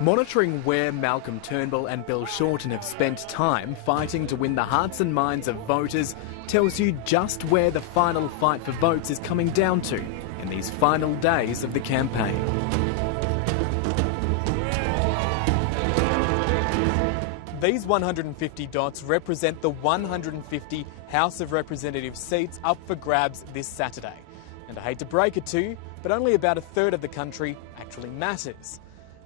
Monitoring where Malcolm Turnbull and Bill Shorten have spent time fighting to win the hearts and minds of voters tells you just where the final fight for votes is coming down to in these final days of the campaign. These 150 dots represent the 150 House of Representatives seats up for grabs this Saturday. And I hate to break it to you, but only about a third of the country actually matters.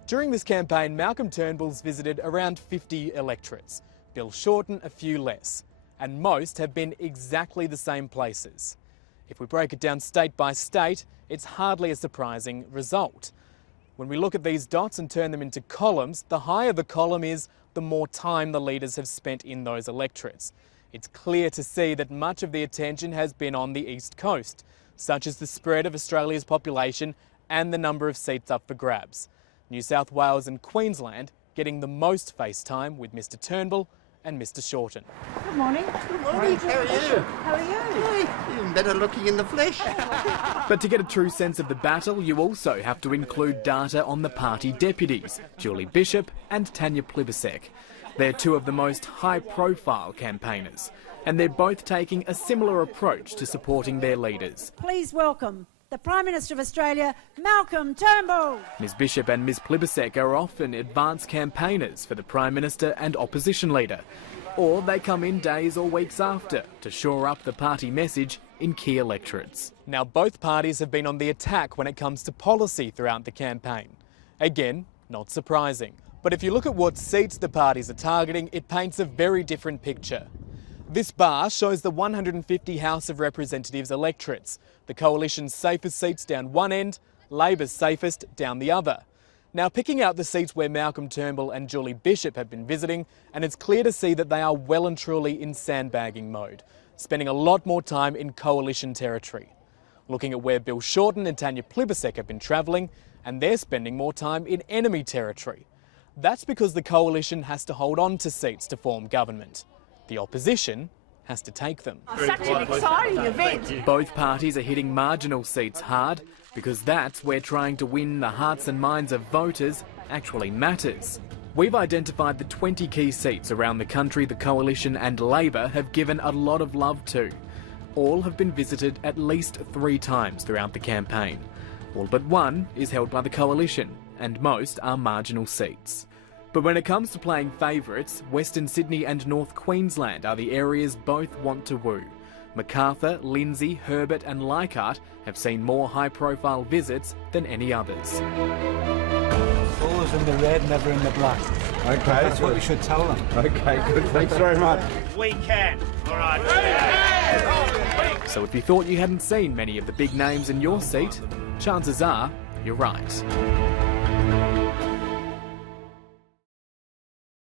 During this campaign, Malcolm Turnbull's visited around 50 electorates, Bill Shorten a few less, and most have been exactly the same places. If we break it down state by state, it's hardly a surprising result. When we look at these dots and turn them into columns, the higher the column is, the more time the leaders have spent in those electorates. It's clear to see that much of the attention has been on the East Coast, such as the spread of Australia's population and the number of seats up for grabs. New South Wales and Queensland getting the most face time with Mr Turnbull and Mr Shorten. Good morning. Good morning. How are you? How are you? Hey, even better looking in the flesh. But to get a true sense of the battle, you also have to include data on the party deputies, Julie Bishop and Tanya Plibersek. They're two of the most high-profile campaigners, and they're both taking a similar approach to supporting their leaders. Please welcome the Prime Minister of Australia, Malcolm Turnbull. Ms Bishop and Ms Plibersek are often advanced campaigners for the Prime Minister and opposition leader, or they come in days or weeks after to shore up the party message in key electorates. Now, both parties have been on the attack when it comes to policy throughout the campaign. Again, not surprising. But if you look at what seats the parties are targeting, it paints a very different picture. This bar shows the 150 House of Representatives electorates, the Coalition's safest seats down one end, Labor's safest down the other. Now, picking out the seats where Malcolm Turnbull and Julie Bishop have been visiting, and it's clear to see that they are well and truly in sandbagging mode, spending a lot more time in Coalition territory. Looking at where Bill Shorten and Tanya Plibersek have been travelling, and they're spending more time in enemy territory. That's because the Coalition has to hold on to seats to form government. The opposition has to take them. Such an exciting event. Both parties are hitting marginal seats hard because that's where trying to win the hearts and minds of voters actually matters. We've identified the 20 key seats around the country the Coalition and Labor have given a lot of love to. All have been visited at least 3 times throughout the campaign. All but one is held by the Coalition, and most are marginal seats. But when it comes to playing favourites, Western Sydney and North Queensland are the areas both want to woo. Macarthur, Lindsay, Herbert and Leichhardt have seen more high-profile visits than any others. Always in the red, never in the black. Okay. That's what you should tell them. Okay, good. Thanks very much. We can. All right. So if you thought you hadn't seen many of the big names in your seat, chances are you're right.